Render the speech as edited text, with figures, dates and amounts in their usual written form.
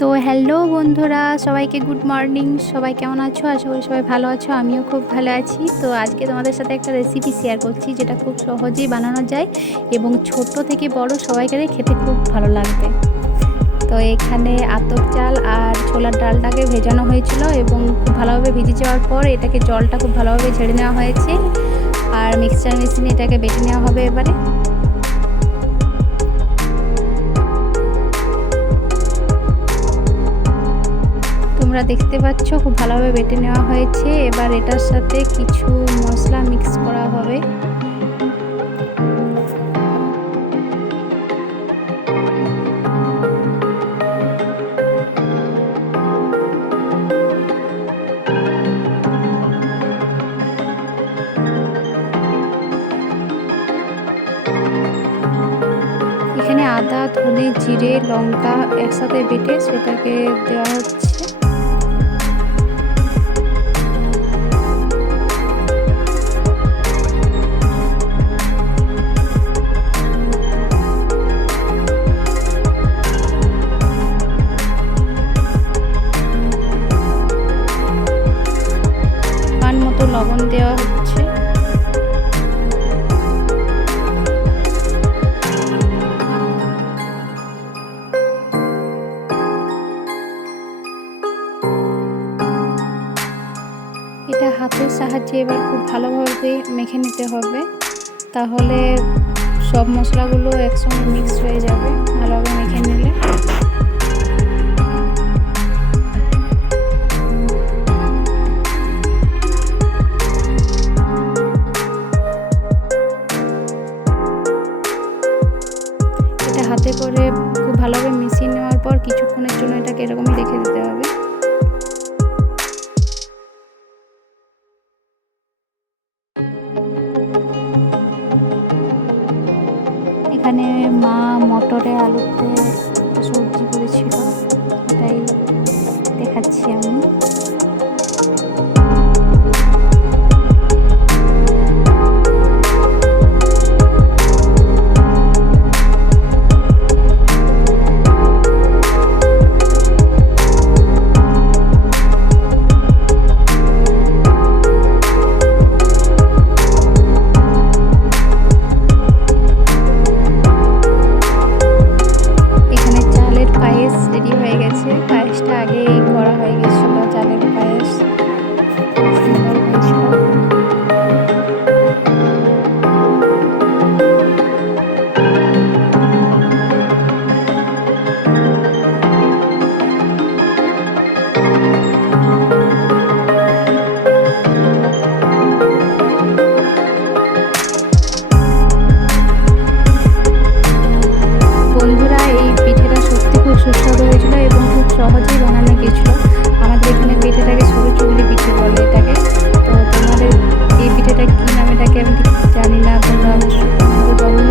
তো হ্যালো বন্ধুরা, সবাইকে গুড মর্নিং। সবাই কেমন আছো? আশা করি সবাই ভালো আছো। আমিও খুব ভালো আছি। তো আজকে তোমাদের সাথে একটা রেসিপি শেয়ার করছি, যেটা খুব সহজেই বানানো যায় এবং ছোট থেকে বড় সবাইকারই খেতে খুব ভালো লাগবে। তো এখানে আতপ চাল আর ছোলার ডালটাকে ভেজানো হয়েছিল এবং খুব ভালোভাবে ভিজে যাওয়ার পর এটাকে জলটা খুব ভালোভাবে ছেড়ে নেওয়া হয়েছে আর মিক্সচার মেশিনে এটাকে বেটে নেওয়া হবে এবারে। তোমরা দেখতে পাচ্ছ খুব ভালোভাবে বেটে নেওয়া হয়েছে। এবার এটার সাথে কিছু মশলা মিক্স করা হবে। এখানে আদা, ধনে, জিরে, লঙ্কা একসাথে বেটে সেটাকে দেওয়া হচ্ছে। মতো লবণ দেওয়া হচ্ছে। এটা হাতের সাহায্যে এবার খুব ভালোভাবে মেখে নিতে হবে, তাহলে সব মশলাগুলো একসঙ্গে মিক্স হয়ে যাবে ভালোভাবে মেখে নিলে। এটা হাতে করে খুব ভালোভাবে মিশিয়ে নেওয়ার পর কিছুক্ষণের জন্য এটাকে এরকমই রেখে দিতে হবে। এখানে মা মটরে আলুতে সবজি করেছিল, এটাই দেখাচ্ছি আমি। রেডি হয়ে গেছে। পায়েসটা আগেই করা হয়ে গেছিল, চালের পায়েস খুব সুন্দর হয়েছিল। বন্ধুরা, এই পিঠেটা সত্যি খুব সুস্বাদু হয়েছিল এবং খুব সহজেই বানানো গিয়েছিল। আমাদের এখানে পিঠেটাকে সরু চুগলি পিঠে বলে এটাকে। তো তোমাদের এই পিঠেটা কী নাম এটাকে আমি ঠিক জানি না, তোমরা অবশ্যই জানো।